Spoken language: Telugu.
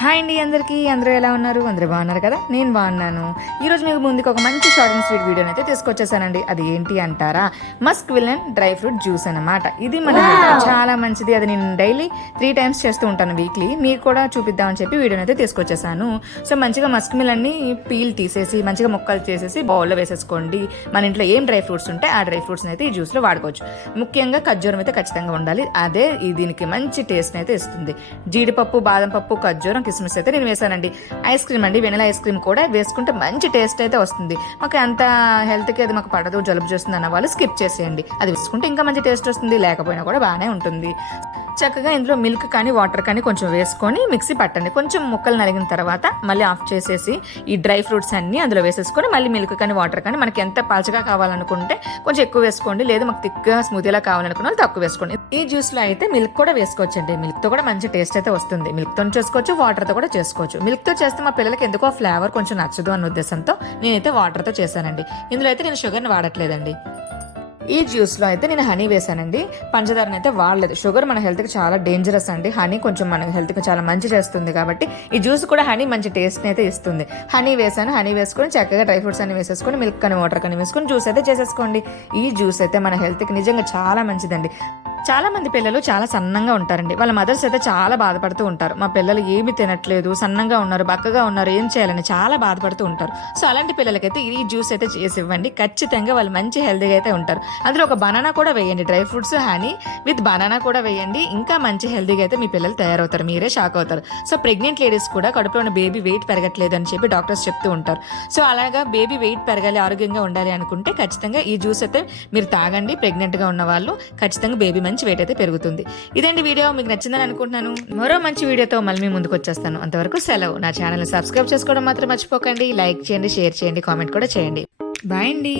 హాయ్ అండి అందరూ ఎలా ఉన్నారు? అందరూ బాగున్నారు కదా? నేను బాగున్నాను. ఈరోజు మీకు ముందుకు ఒక మంచి షార్ట్ అండ్ స్వీట్ వీడియోని అయితే తీసుకొచ్చేసానండి. అది ఏంటి అంటారా? Musk melon dry fruit juice అన్నమాట. ఇది మన చాలా మంచిది. అది నేను డైలీ 3 times చేస్తూ ఉంటాను వీక్లీ. మీకు కూడా చూపిద్దామని చెప్పి వీడియోని అయితే తీసుకొచ్చేసాను. సో మంచిగా మస్క్ మిలన్ని పీల్ తీసేసి మంచిగా ముక్కలు చేసేసి బౌల్లో వేసేసుకోండి. మన ఇంట్లో ఏం డ్రై ఫ్రూట్స్ ఉంటే ఆ డ్రై ఫ్రూట్స్ని అయితే ఈ జ్యూస్లో వాడుకోవచ్చు. ముఖ్యంగా ఖర్జూరం అయితే ఖచ్చితంగా ఉండాలి. అదే దీనికి మంచి టేస్ట్ని అయితే ఇస్తుంది. జీడిపప్పు, బాదం పప్పు, ఖర్జూరం, కిస్మిస్ అయితే నేను వేసానండి. ఐస్ క్రీమ్ అండి, వెనిలా ఐస్ క్రీమ్ కూడా వేసుకుంటే మంచి టేస్ట్ అయితే వస్తుంది. మాకు అంత హెల్త్కి అది మాకు పడదు, జలుబు చేస్తుంది అన్న వాళ్ళు స్కిప్ చేసేయండి. అది వేసుకుంటే ఇంకా మంచి టేస్ట్ వస్తుంది, లేకపోయినా కూడా బాగానే ఉంటుంది. చక్కగా ఇందులో మిల్క్ కానీ వాటర్ కానీ కొంచెం వేసుకొని మిక్సీ పట్టండి. కొంచెం ముక్కలు నలిగిన తర్వాత మళ్ళీ ఆఫ్ చేసేసి ఈ డ్రై ఫ్రూట్స్ అన్నీ అందులో వేసేసుకొని మళ్ళీ మిల్క్ కానీ వాటర్ కానీ మనకి ఎంత పలచగా కావాలనుకుంటే కొంచెం ఎక్కువ వేసుకోండి, లేదు మాకు థిక్గా స్మూతీలా కావాలనుకున్న వాళ్ళు తక్కువ వేసుకోండి. ఈ జ్యూస్లో అయితే మిల్క్ కూడా వేసుకోవచ్చండి. మిల్క్తో కూడా మంచి టేస్ట్ అయితే వస్తుంది. మిల్క్తో చేసుకోవచ్చు, వాటర్తో కూడా చేసుకోవచ్చు. మిల్క్తో చేస్తే మా పిల్లలకి ఎందుకో ఫ్లేవర్ కొంచెం నచ్చదు అన్న ఉద్దేశంతో నేనైతే వాటర్తో చేశానండి. ఇందులో అయితే నేను షుగర్ని వాడట్లేదండి. ఈ జ్యూస్లో అయితే నేను హనీ వేసానండి. పంచదారని అయితే వాడలేదు. షుగర్ మన హెల్త్కి చాలా డేంజరస్ అండి. హనీ కొంచెం మన హెల్త్కి చాలా మంచి చేస్తుంది కాబట్టి ఈ జ్యూస్ కూడా హనీ మంచి టేస్ట్ని అయితే ఇస్తుంది. హనీ వేసాను. హనీ వేసుకొని చక్కగా డ్రై ఫ్రూట్స్ అన్ని వేసేసుకొని మిల్క్ కానీ వాటర్ కానీ వేసుకొని జ్యూస్ అయితే చేసేసుకోండి. ఈ జ్యూస్ అయితే మన హెల్త్కి నిజంగా చాలా మంచిదండి. చాలా మంది పిల్లలు చాలా సన్నంగా ఉంటారండి. వాళ్ళ మదర్స్ అయితే చాలా బాధపడుతూ ఉంటారు. మా పిల్లలు ఏమి తినట్లేదు, సన్నంగా ఉన్నారు, బక్కగా ఉన్నారు, ఏం చేయాలని చాలా బాధపడుతూ ఉంటారు. సో అలాంటి పిల్లలకైతే ఈ జ్యూస్ అయితే చేసి ఇవ్వండి. ఖచ్చితంగా వాళ్ళు మంచి హెల్తీగా అయితే ఉంటారు. అందులో ఒక బనానా కూడా వేయండి. Dry fruits, honey with banana కూడా వేయండి. ఇంకా మంచి హెల్తీగా అయితే మీ పిల్లలు తయారవుతారు. మీరే షాక్ అవుతారు. సో ప్రెగ్నెంట్ లేడీస్ కూడా కడుపులో ఉన్న బేబీ వెయిట్ పెరగట్లేదు అని చెప్పి డాక్టర్స్ చెప్తూ ఉంటారు. సో అలాగా బేబీ వెయిట్ పెరగాలి, ఆరోగ్యంగా ఉండాలి అనుకుంటే ఖచ్చితంగా ఈ జ్యూస్ అయితే మీరు తాగండి. ప్రెగ్నెంట్గా ఉన్న వాళ్ళు ఖచ్చితంగా బేబీ మంచి వెయిట్ అయితే పెరుగుతుంది. ఇదండి వీడియో, మీకు నచ్చిందని అనుకుంటున్నాను. మరో మంచి వీడియోతో మళ్ళీ మీ ముందుకు వచ్చేస్తాను. అంతవరకు సెలవు. నా ఛానల్ని సబ్స్క్రైబ్ చేసుకోవడం మాత్రం మర్చిపోకండి. లైక్ చేయండి, షేర్ చేయండి, కామెంట్ కూడా చేయండి. బాయ్ అండి.